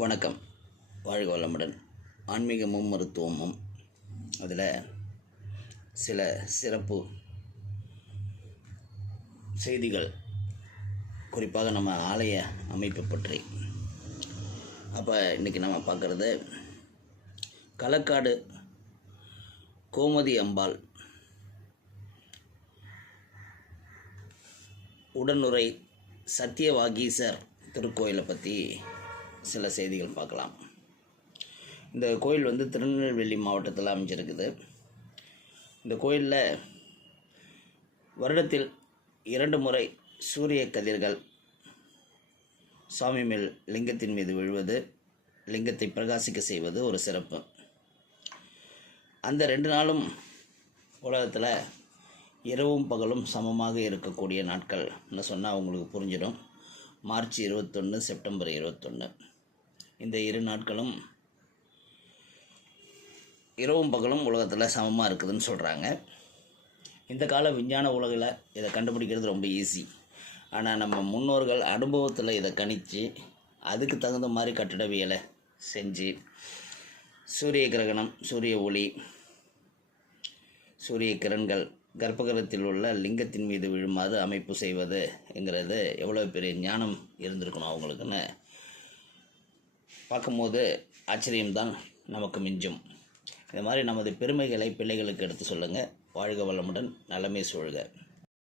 வணக்கம். வாழ்க வளமுடன். ஆன்மீகமும் மருத்துவமும் அதில் சில சிறப்பு செய்திகள் குறிப்பாக நம்ம ஆலய அமைப்பு பற்றி. அப்போ இன்றைக்கி நம்ம பார்க்குறது களக்காடு கோமதி அம்பாள் உடனுரை சத்தியவாகீசர் திருக்கோயிலை பற்றி சில செய்திகள் பார்க்கலாம். இந்த கோயில் வந்து திருநெல்வேலி மாவட்டத்தில் அமைஞ்சிருக்குது. இந்த கோயிலில் வருடத்தில் இரண்டு முறை சூரிய கதிர்கள் சாமி மேல் லிங்கத்தின் மீது விழுவது லிங்கத்தை பிரகாசிக்க செய்வது ஒரு சிறப்பு. அந்த ரெண்டு நாளும் உலகத்தில் இரவும் பகலும் சமமாக இருக்கக்கூடிய நாட்கள்னு சொன்னால் உங்களுக்கு புரிஞ்சிடும். மார்ச் இருபத்தொன்று செப்டம்பர் இருபத்தொன்று இந்த இரு நாட்களும் இரவும் பகலும் உலகத்தில் சமமாக இருக்குதுன்னு சொல்கிறாங்க இந்த கால விஞ்ஞான உலகில் இதை கண்டுபிடிக்கிறது ரொம்ப ஈஸி ஆனால் நம்ம முன்னோர்கள் அனுபவத்தில் இதை கணித்து அதுக்கு தகுந்த மாதிரி கட்டிடவியலை செஞ்சு சூரிய கிரகணம் சூரிய ஒளி சூரிய கிரண்கள் கர்ப்பகிரகத்தில் உள்ள லிங்கத்தின் மீது விழுமாறு அமைப்பு செய்வதுங்கிறது எவ்வளோ பெரிய ஞானம் இருந்திருக்கணும் அவங்களுக்குன்னு பார்க்கும்போது ஆச்சரியம்தான் நமக்கு மிஞ்சும். இந்த மாதிரி நமது பெருமைகளை பிள்ளைகளுக்கு எடுத்து சொல்லுங்கள் வாழ்க வளமுடன் நலமே சூழ்க.